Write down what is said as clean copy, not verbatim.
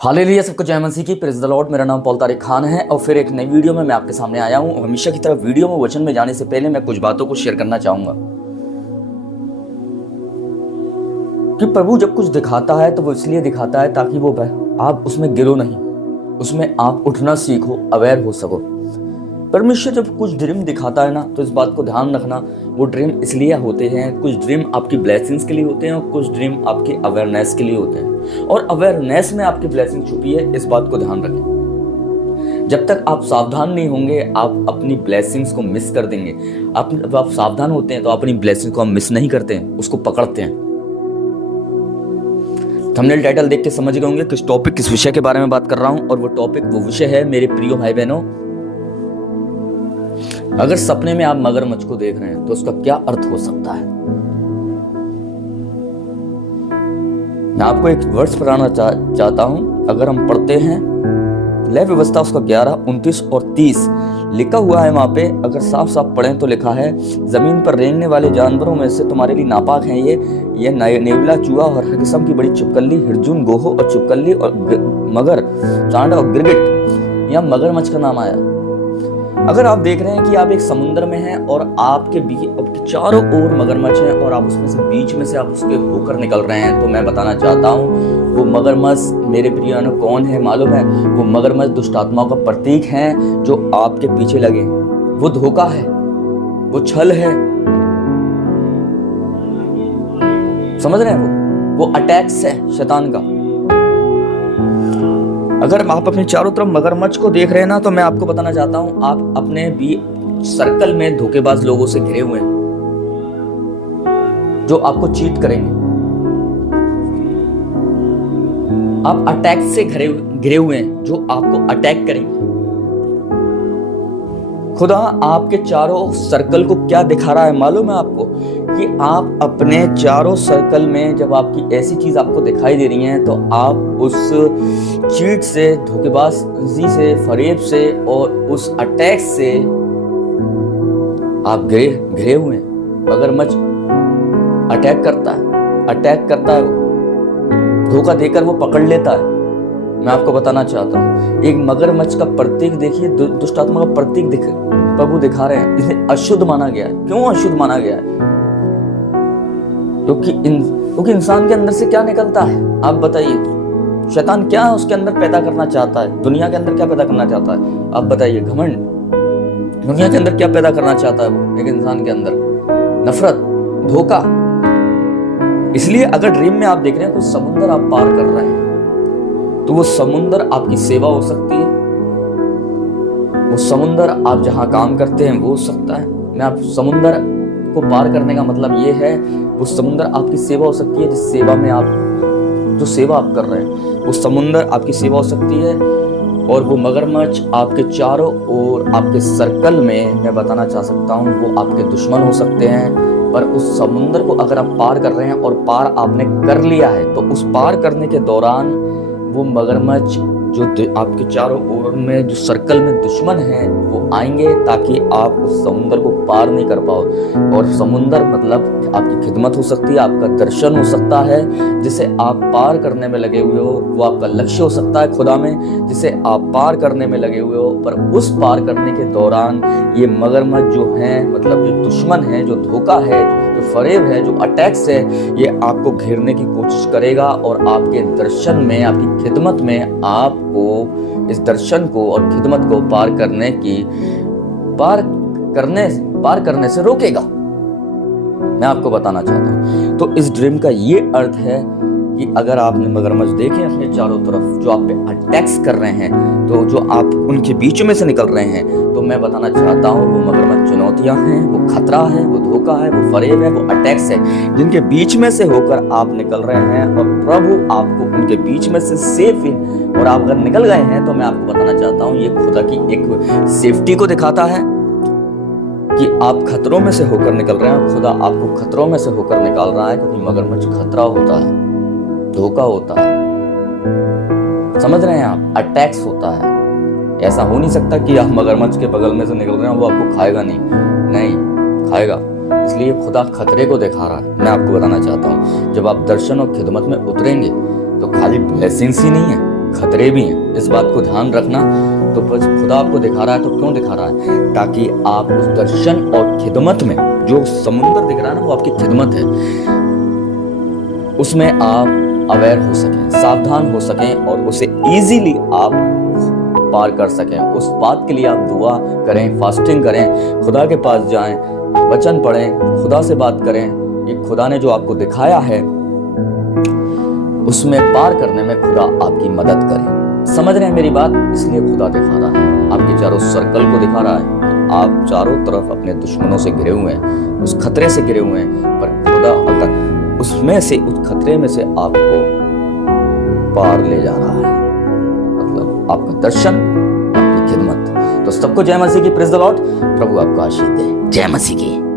Hallelujah, सबको जय मसीह की। Praise the Lord. मेरा नाम पॉल तारिक खान है और फिर एक नई वीडियो में मैं आपके सामने आया हूँ। हमेशा की तरह वीडियो में वचन में जाने से पहले मैं कुछ बातों को शेयर करना चाहूँगा कि प्रभु जब कुछ दिखाता है तो वो इसलिए दिखाता है ताकि वो आप उसमें गिरो नहीं, उसमें आप उठना सीखो, अवेयर हो सको। परमेश्वर जब कुछ ड्रीम दिखाता है ना, तो इस बात को ध्यान रखना, वो ड्रीम इसलिए होते हैं, कुछ ड्रीम आपकी ब्लेसिंग्स के लिए होते हैं और कुछ ड्रीम आपकी अवेयरनेस के लिए होते हैं। और अवेयरनेस में आपकी ब्लेसिंग छुपी है, इस बात को ध्यान रखें। जब तक आप सावधान नहीं होंगे, आप अपनी ब्लेसिंग्स को मिस कर देंगे। जब आप सावधान होते हैं तो अपनी ब्लेसिंग को हम मिस नहीं करते हैं, उसको पकड़ते हैं। थंबनेल टाइटल देख के समझ गए होंगे किस टॉपिक, किस विषय के बारे में बात कर रहा हूं। और वो टॉपिक, वो विषय है मेरे प्रिय भाई बहनों, अगर सपने में आप मगरमच्छ को देख रहे हैं तो उसका क्या अर्थ हो सकता है। मैं आपको एक वर्ड्स पढ़ाना चाहता हूं। अगर हम पढ़ते हैं लय व्यवस्था उसका 11, 29 और 30 लिखा हुआ है वहां पे। अगर साफ साफ पढ़ें तो लिखा है, जमीन पर रेंगने वाले जानवरों में से तुम्हारे लिए नापाक हैं ये नेवला, चूहा और हर किस्म की बड़ी छिपकली, हिरजुन, गोहो और छिपकली और मगर, चांडा और गिरगिट। यहाँ मगरमच्छ का नाम आया। अगर आप देख रहे हैं कि आप एक समुद्र में हैं और आपके चारों ओर मगरमच्छ हैं और आप उसमें से बीच में से आप उसके होकर निकल रहे हैं, तो मैं बताना चाहता हूँ वो मगरमच्छ मेरे प्रियो कौन है मालूम है? वो मगरमच्छ दुष्ट आत्माओं का प्रतीक है जो आपके पीछे लगे। वो धोखा है, वो छल है, समझ रहे हैं? वो अटैक्स है शैतान का। अगर आप अपने चारों तरफ मगरमच्छ को देख रहे हैं ना, तो मैं आपको बताना चाहता हूं, आप अपने भी सर्कल में धोखेबाज लोगों से घिरे हुए हैं जो आपको चीट करेंगे। आप अटैक से घिरे हुए हैं जो आपको अटैक करेंगे। खुदा आपके चारों सर्कल को क्या दिखा रहा है मालूम है आपको? कि आप अपने चारों सर्कल में जब आपकी ऐसी चीज आपको दिखाई दे रही है, तो आप उस चीट से, धोखेबाजी से, फरेब से और उस अटैक से आप घिरे हुए हैं। मगरमच्छ अटैक करता है, वो धोखा देकर वो पकड़ लेता है। मैं आपको बताना चाहता हूँ, एक मगरमच्छ का प्रतीक देखिए, दुष्ट आत्मा का प्रतीक प्रभु दिखा रहे हैं। इसे अशुद्ध माना गया है। क्यों अशुद्ध माना गया है? क्योंकि इंसान के अंदर से क्या निकलता है, आप बताइए। शैतान क्या उसके अंदर पैदा करना चाहता है? दुनिया के अंदर क्या पैदा करना चाहता है, आप बताइए? घमंड। दुनिया के अंदर क्या पैदा करना चाहता है वो एक इंसान के अंदर? नफरत, धोखा। इसलिए अगर ड्रीम में आप देख रहे हैं कुछ समुद्र आप पार कर रहे हैं, तो वो समुद्र आपकी सेवा हो सकती है। वो समुद्र आप जहां काम करते हैं वो हो सकता है। मैं आप समुद्र को पार करने का मतलब ये है, वो समुद्र आपकी सेवा हो सकती है। जिस सेवा में आप, जो सेवा आप कर रहे हैं, वो समुद्र आपकी सेवा हो सकती है। और वो मगरमच्छ आपके चारों ओर, आपके सर्कल में, मैं बताना चाह सकता हूँ, वो आपके दुश्मन हो सकते हैं। पर उस समुद्र को अगर आप पार कर रहे हैं और पार आपने कर लिया है, तो उस पार करने के दौरान वो मगरमच्छ जो आपके चारों ओर में, जो सर्कल में दुश्मन हैं, वो आएंगे ताकि आप उस समुद्र को पार नहीं कर पाओ। और समुद्र मतलब आपकी खिदमत हो सकती है, आपका दर्शन हो सकता है जिसे आप पार करने में लगे हुए हो। वो आपका लक्ष्य हो सकता है खुदा में, जिसे आप पार करने में लगे हुए हो। पर उस पार करने के दौरान ये मगरमच्छ जो हैं, मतलब जो दुश्मन है, जो धोखा है, जो फरेब है, जो अटैक्स है, ये आपको घेरने की कोशिश करेगा और आपके दर्शन में, आपकी खिदमत में आपको इस दर्शन को और खिदमत को पार करने से रोकेगा। मैं आपको बताना चाहता हूं। तो इस ड्रीम का ये अर्थ है कि अगर आपने मगरमच्छ देखे अपने चारों तरफ जो आप पे अटैक्स कर रहे हैं, तो जो आप उनके बीच में से निकल रहे हैं, तो मैं बताना चाहता हूँ वो मगरमच्छ चुनौतियां हैं, वो खतरा है, वो धोखा है, वो फरेब है, वो अटैक्स है, जिनके बीच में से होकर आप निकल रहे हैं। और प्रभु आपको उनके बीच में से सेफ, और आप अगर निकल गए हैं, तो मैं आपको बताना चाहता हूँ, ये खुदा की एक सेफ्टी को दिखाता है कि आप खतरों में से होकर निकल रहे हैं। खुदा आपको खतरों में से होकर निकाल रहा है, क्योंकि मगरमच्छ खतरा होता है, धोखा होता है, समझ रहे हैं आप? अटैक्स होता है। ऐसा हो नहीं सकता कि आप मगरमच्छ के बगल में से निकल रहे हैं, वो आपको खाएगा नहीं खाएगा। इसलिए खुदा खतरे को दिखा रहा है। मैं आपको बताना चाहता हूँ, जब आप दर्शन और खिदमत में उतरेंगे तो खाली ब्लेसिंग्स ही नहीं है, खतरे भी हैं, इस बात को ध्यान रखना। तो बस खुदा आपको दिखा रहा है, तो क्यों दिखा रहा है? ताकि आप उस दर्शन और खिदमत में, जो समुंदर दिख रहा है ना, वो आपकी खिदमत है, उसमें आप अवेयर हो सकें, सावधान हो सकें और उसे इजीली आप पार कर सकें। उस बात के लिए आप दुआ करें, फास्टिंग करें, खुदा के पास जाएं, वचन पढ़ें, खुदा से बात करें। ये खुदा ने जो आपको दिखाया है उसमें पार करने में खुदा आपकी मदद करे। समझ रहे हैं मेरी बात? इसलिए खुदा दिखा रहा है, आपके चारों सर्कल को दिखा रहा है कि आप चारों तरफ अपने दुश्मनों से घिरे हुए हैं, उस खतरे से घिरे हुए हैं, पर खुदा अगर उसमें से, उस खतरे में से आपको पार ले जा रहा है। मतलब आपका दर्शन, आपकी खिदमत। तो सबको जय मसीह की, प्रेज़ द लॉर्ड। प्रभु आपको आशीष दे। जय मसीह की।